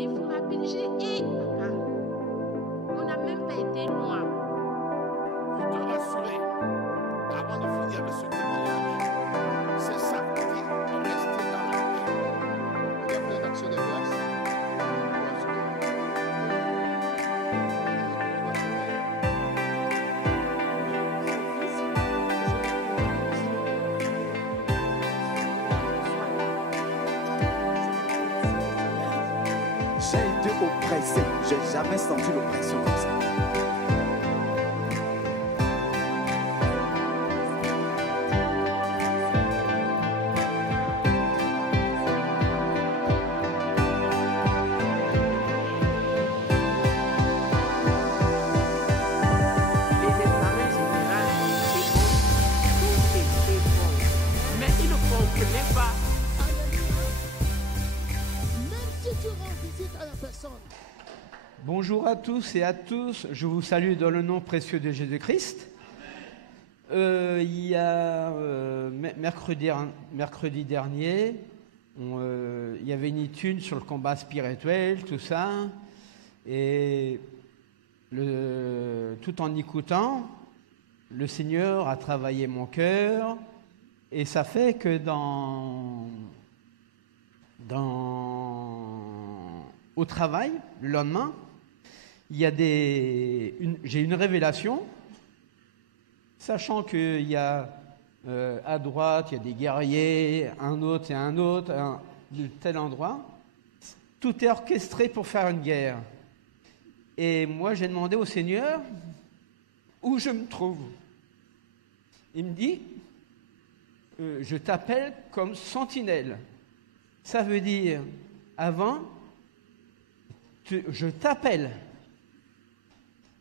mais il faut m'appeler. J'ai dit, hé, papa, on n'a même pas été loin. Pour te rassurer, avant de finir avec ce témoignage, c'est samedi, rester dans la paix. On a fait une action de grâce. J'ai été oppressé, j'ai jamais senti l'oppression comme ça. Les examens généraux, c'est bon. Tout était bon. Mais ils ne comprenaient pas. Même si tu rends visite à la personne, Bonjour à tous et à tous, je vous salue dans le nom précieux de Jésus-Christ. Il y a mercredi dernier, il y avait une étude sur le combat spirituel, tout ça, et tout en écoutant, le Seigneur a travaillé mon cœur, et ça fait que au travail, le lendemain, j'ai une révélation, sachant qu'il y a à droite, il y a des guerriers, un autre, de tel endroit. Tout est orchestré pour faire une guerre. Et moi, j'ai demandé au Seigneur où je me trouve. Il me dit, je t'appelle comme sentinelle. Ça veut dire, avant, je t'appelle.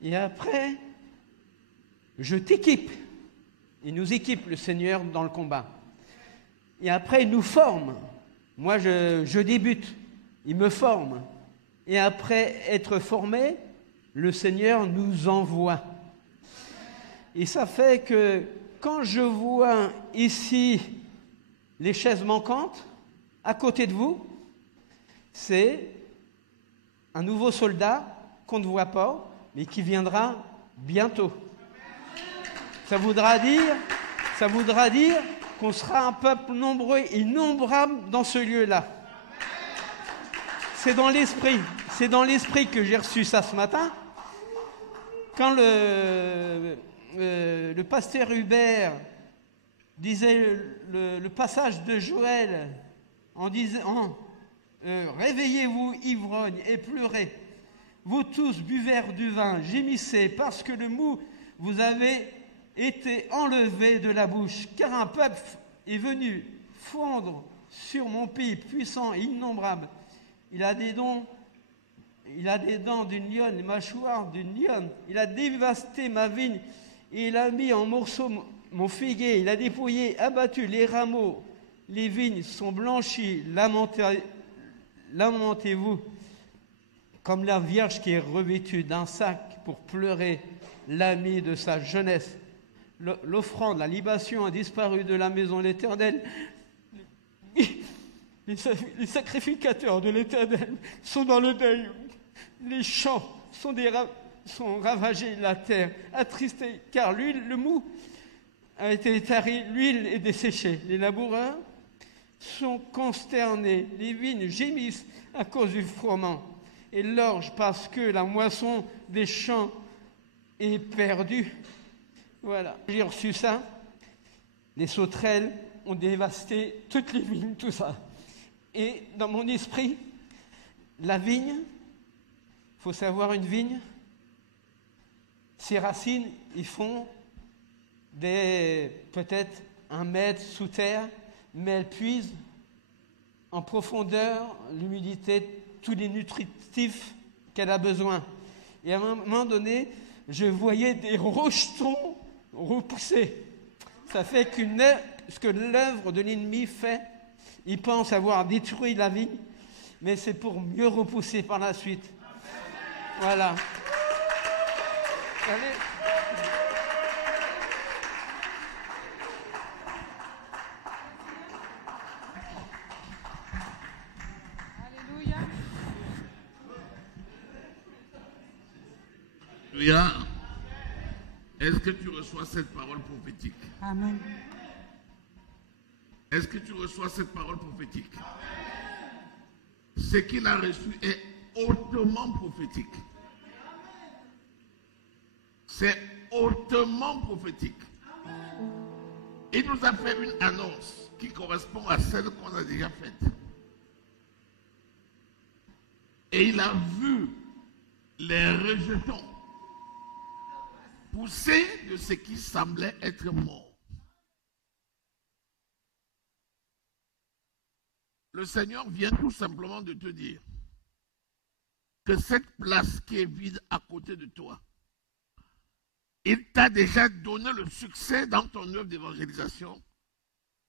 Et après, je t'équipe. Il nous équipe, le Seigneur, dans le combat. Et après, il nous forme. Moi, je débute. Il me forme. Et après être formé, le Seigneur nous envoie. Et ça fait que quand je vois ici les chaises manquantes, à côté de vous, c'est un nouveau soldat qu'on ne voit pas, mais qui viendra bientôt. Ça voudra dire qu'on sera un peuple nombreux et innombrable dans ce lieu-là. C'est dans l'esprit que j'ai reçu ça ce matin. Quand le pasteur Hubert disait le passage de Joël en disant réveillez-vous ivrognes et pleurez, vous tous buveurs du vin, gémissez parce que le mou vous avez été enlevé de la bouche, car un peuple est venu fondre sur mon pays puissant et innombrable. Il a des dents d'une lionne, les mâchoires d'une lionne. Il a dévasté ma vigne et il a mis en morceaux mon figuier. Il a dépouillé, abattu les rameaux. Les vignes sont blanchies. Lamentez-vous comme la Vierge qui est revêtue d'un sac pour pleurer l'ami de sa jeunesse. L'offrande, la libation a disparu de la maison de l'Éternel. Les sacrificateurs de l'Éternel sont dans le deuil. Les champs sont ravagés, la terre attristée, car l'huile, le mou, a été tarie, l'huile est desséchée. Les laboureurs sont consternés, les vignes gémissent à cause du froment, et l'orge parce que la moisson des champs est perdue. Voilà, j'ai reçu ça. Les sauterelles ont dévasté toutes les vignes, tout ça. Et dans mon esprit, la vigne, il faut savoir une vigne, ses racines, ils font peut-être 1 mètre sous terre, mais elles puisent en profondeur l'humidité, tous les nutritifs qu'elle a besoin. Et à un moment donné, je voyais des rejetons repousser. Ça fait ce que l'œuvre de l'ennemi fait, il pense avoir détruit la vigne, mais c'est pour mieux repousser par la suite. Voilà. Allez. Alléluia. Alléluia. Est-ce que tu reçois cette parole prophétique? Amen. Est-ce que tu reçois cette parole prophétique? Ce qu'il a reçu est hautement prophétique. C'est hautement prophétique. Il nous a fait une annonce qui correspond à celle qu'on a déjà faite. Et il a vu les rejetons pousser de ce qui semblait être mort. Le Seigneur vient tout simplement de te dire que cette place qui est vide à côté de toi, il t'a déjà donné le succès dans ton œuvre d'évangélisation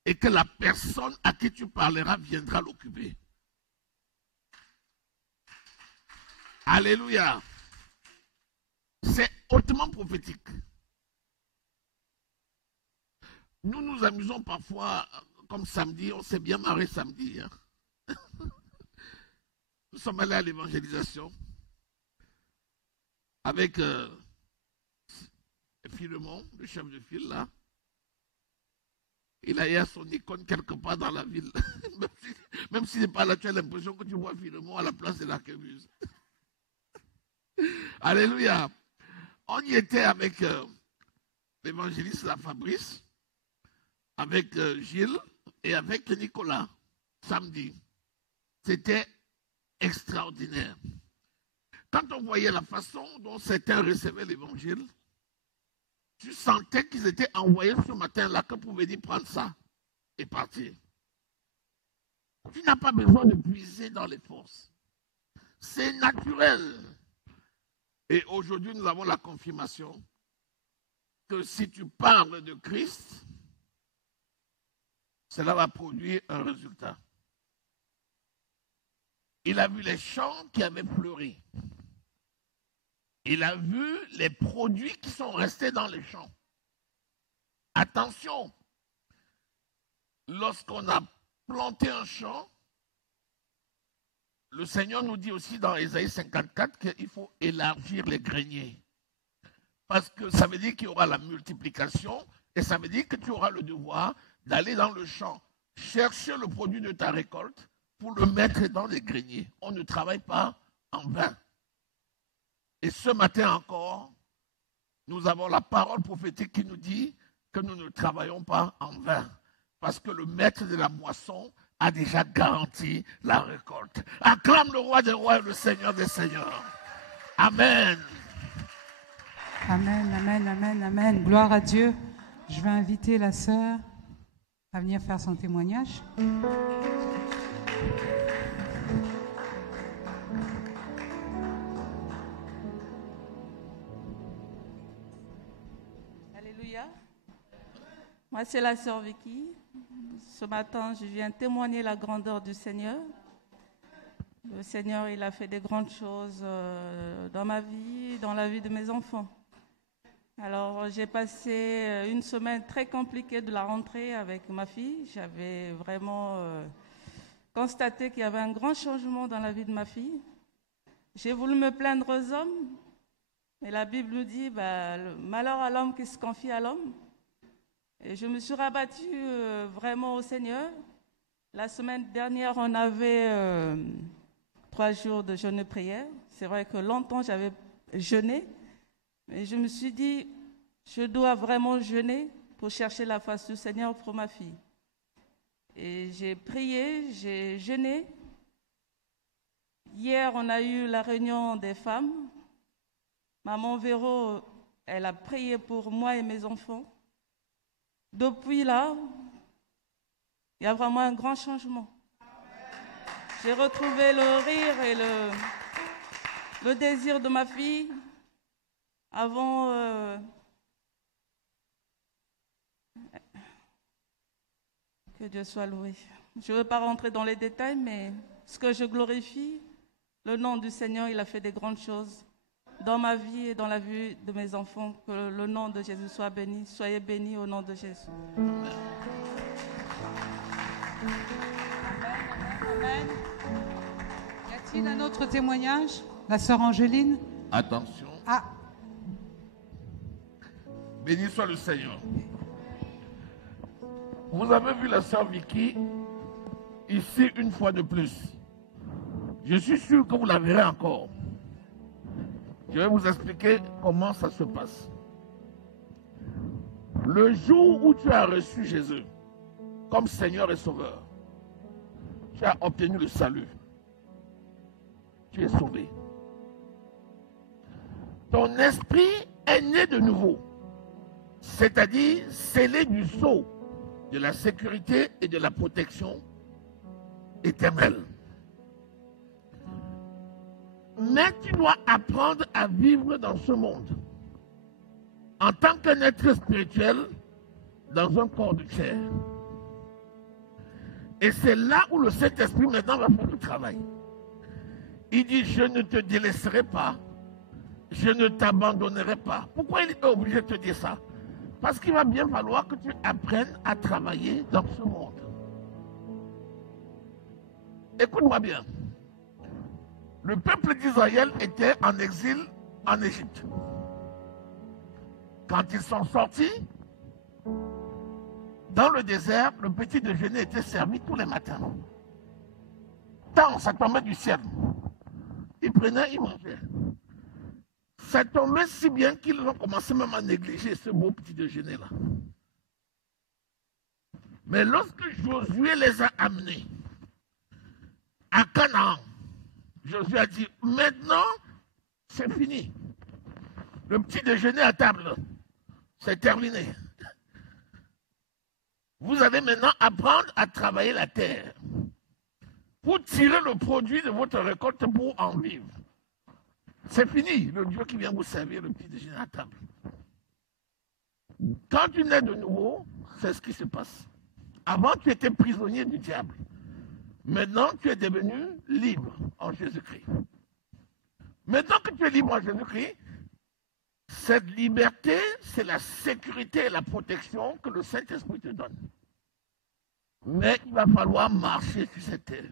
et que la personne à qui tu parleras viendra l'occuper. Alléluia. C'est hautement prophétique. Nous nous amusons parfois, comme samedi, on s'est bien marré samedi. Hein. Nous sommes allés à l'évangélisation avec Philemon, le chef de file là. Il a eu son icône quelque part dans la ville. Même s'il n'est pas là, tu as l'impression que tu vois Philemon à la place de l'arquebuse. Alléluia. On y était avec l'évangéliste la Fabrice, avec Gilles et avec Nicolas, samedi. C'était extraordinaire. Quand on voyait la façon dont certains recevaient l'évangile, tu sentais qu'ils étaient envoyés ce matin-là que pour venir prendre ça et partir. Tu n'as pas besoin de puiser dans les forces. C'est naturel. Et aujourd'hui, nous avons la confirmation que si tu parles de Christ, cela va produire un résultat. Il a vu les champs qui avaient fleuri. Il a vu les produits qui sont restés dans les champs. Attention, lorsqu'on a planté un champ, le Seigneur nous dit aussi dans Ésaïe 54 qu'il faut élargir les greniers. Parce que ça veut dire qu'il y aura la multiplication et ça veut dire que tu auras le devoir d'aller dans le champ, chercher le produit de ta récolte pour le mettre dans les greniers. On ne travaille pas en vain. Et ce matin encore, nous avons la parole prophétique qui nous dit que nous ne travaillons pas en vain. Parce que le maître de la moisson a déjà garanti la récolte. Acclame le roi des rois et le Seigneur des seigneurs. Amen. Amen, amen, amen, amen. Gloire à Dieu. Je vais inviter la sœur à venir faire son témoignage. Alléluia. Moi, c'est la sœur Vicky. Ce matin, je viens témoigner la grandeur du Seigneur. Le Seigneur, il a fait des grandes choses dans ma vie, dans la vie de mes enfants. Alors, j'ai passé une semaine très compliquée de la rentrée avec ma fille. J'avais vraiment constaté qu'il y avait un grand changement dans la vie de ma fille. J'ai voulu me plaindre aux hommes, mais la Bible nous dit le malheur à l'homme qui se confie à l'homme. Et je me suis rabattue vraiment au Seigneur. La semaine dernière, on avait 3 jours de jeûne et prière. C'est vrai que longtemps, j'avais jeûné. Mais je me suis dit, je dois vraiment jeûner pour chercher la face du Seigneur pour ma fille. Et j'ai prié, j'ai jeûné. Hier, on a eu la réunion des femmes. Maman Véro, elle a prié pour moi et mes enfants. Depuis là, il y a vraiment un grand changement. J'ai retrouvé le rire et le désir de ma fille. Avant, que Dieu soit loué. Je ne veux pas rentrer dans les détails, mais ce que je glorifie, le nom du Seigneur, il a fait des grandes choses dans ma vie et dans la vie de mes enfants. Que le nom de Jésus soit béni. Soyez bénis au nom de Jésus. Amen. Amen. Y a-t-il un autre témoignage? La sœur Angéline? Attention. Ah, Béni soit le Seigneur. Vous avez vu la sœur Vicky ici une fois de plus. Je suis sûr que vous la verrez encore. Je vais vous expliquer comment ça se passe. Le jour où tu as reçu Jésus comme Seigneur et Sauveur, tu as obtenu le salut. Tu es sauvé. Ton esprit est né de nouveau, c'est-à-dire scellé du sceau de la sécurité et de la protection éternelle. Mais tu dois apprendre à vivre dans ce monde en tant qu'un être spirituel dans un corps de chair. Et c'est là où le Saint-Esprit maintenant va faire le travail. Il dit, je ne te délaisserai pas, je ne t'abandonnerai pas. Pourquoi il est obligé de te dire ça? Parce qu'il va bien falloir que tu apprennes à travailler dans ce monde. Écoute-moi bien. Le peuple d'Israël était en exil en Égypte. Quand ils sont sortis, dans le désert, le petit déjeuner était servi tous les matins. Tant ça tombait du ciel. Ils prenaient, ils mangeaient. Ça tombait si bien qu'ils ont commencé même à négliger ce beau petit déjeuner-là. Mais lorsque Josué les a amenés à Canaan, Josué a dit, maintenant, c'est fini. Le petit déjeuner à table, c'est terminé. Vous allez maintenant apprendre à travailler la terre pour tirer le produit de votre récolte pour en vivre. C'est fini, le Dieu qui vient vous servir le petit déjeuner à table. Quand tu nais de nouveau, c'est ce qui se passe. Avant, tu étais prisonnier du diable. Maintenant, tu es devenu libre en Jésus-Christ. Maintenant que tu es libre en Jésus-Christ, cette liberté, c'est la sécurité et la protection que le Saint-Esprit te donne. Mais il va falloir marcher sur cette terre.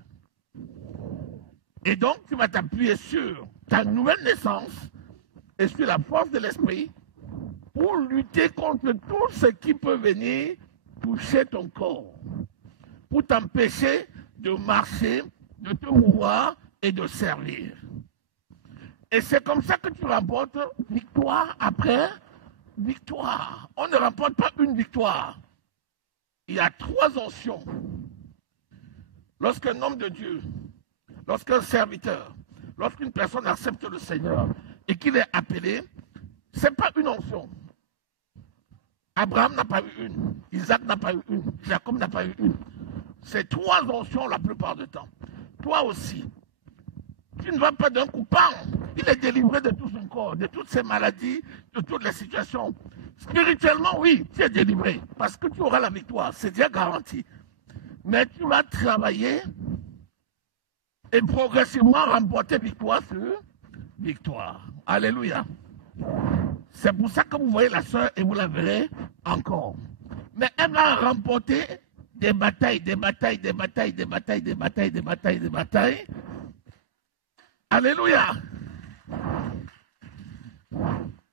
Et donc, tu vas t'appuyer sur ta nouvelle naissance et sur la force de l'Esprit pour lutter contre tout ce qui peut venir toucher ton corps, pour t'empêcher de marcher, de te mouvoir et de servir. Et c'est comme ça que tu remportes victoire après victoire. On ne remporte pas une victoire. Il y a 3 onction. Lorsqu'un homme de Dieu, lorsqu'un serviteur, lorsqu'une personne accepte le Seigneur et qu'il est appelé, ce n'est pas une onction. Abraham n'a pas eu une, Isaac n'a pas eu une, Jacob n'a pas eu une. C'est 3 onction la plupart du temps. Toi aussi, tu ne vas pas d'un coup, bam, il est délivré de tout son corps, de toutes ses maladies, de toutes les situations. Spirituellement, oui, tu es délivré, parce que tu auras la victoire, c'est déjà garanti. Mais tu vas travailler et progressivement remporter victoire sur victoire. Alléluia. C'est pour ça que vous voyez la sœur et vous la verrez encore. Mais elle va remporter des batailles, des batailles, des batailles, des batailles, des batailles, des batailles, des batailles. Alléluia.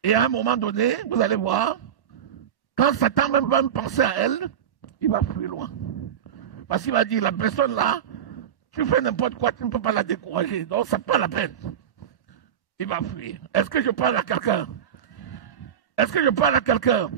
Et à un moment donné, vous allez voir, quand Satan même va me penser à elle, il va fuir loin. Parce qu'il va dire, la personne là, tu fais n'importe quoi, tu ne peux pas la décourager. Donc, ça n'est pas la peine. Il va fuir. Est-ce que je parle à quelqu'un? Est-ce que je parle à quelqu'un?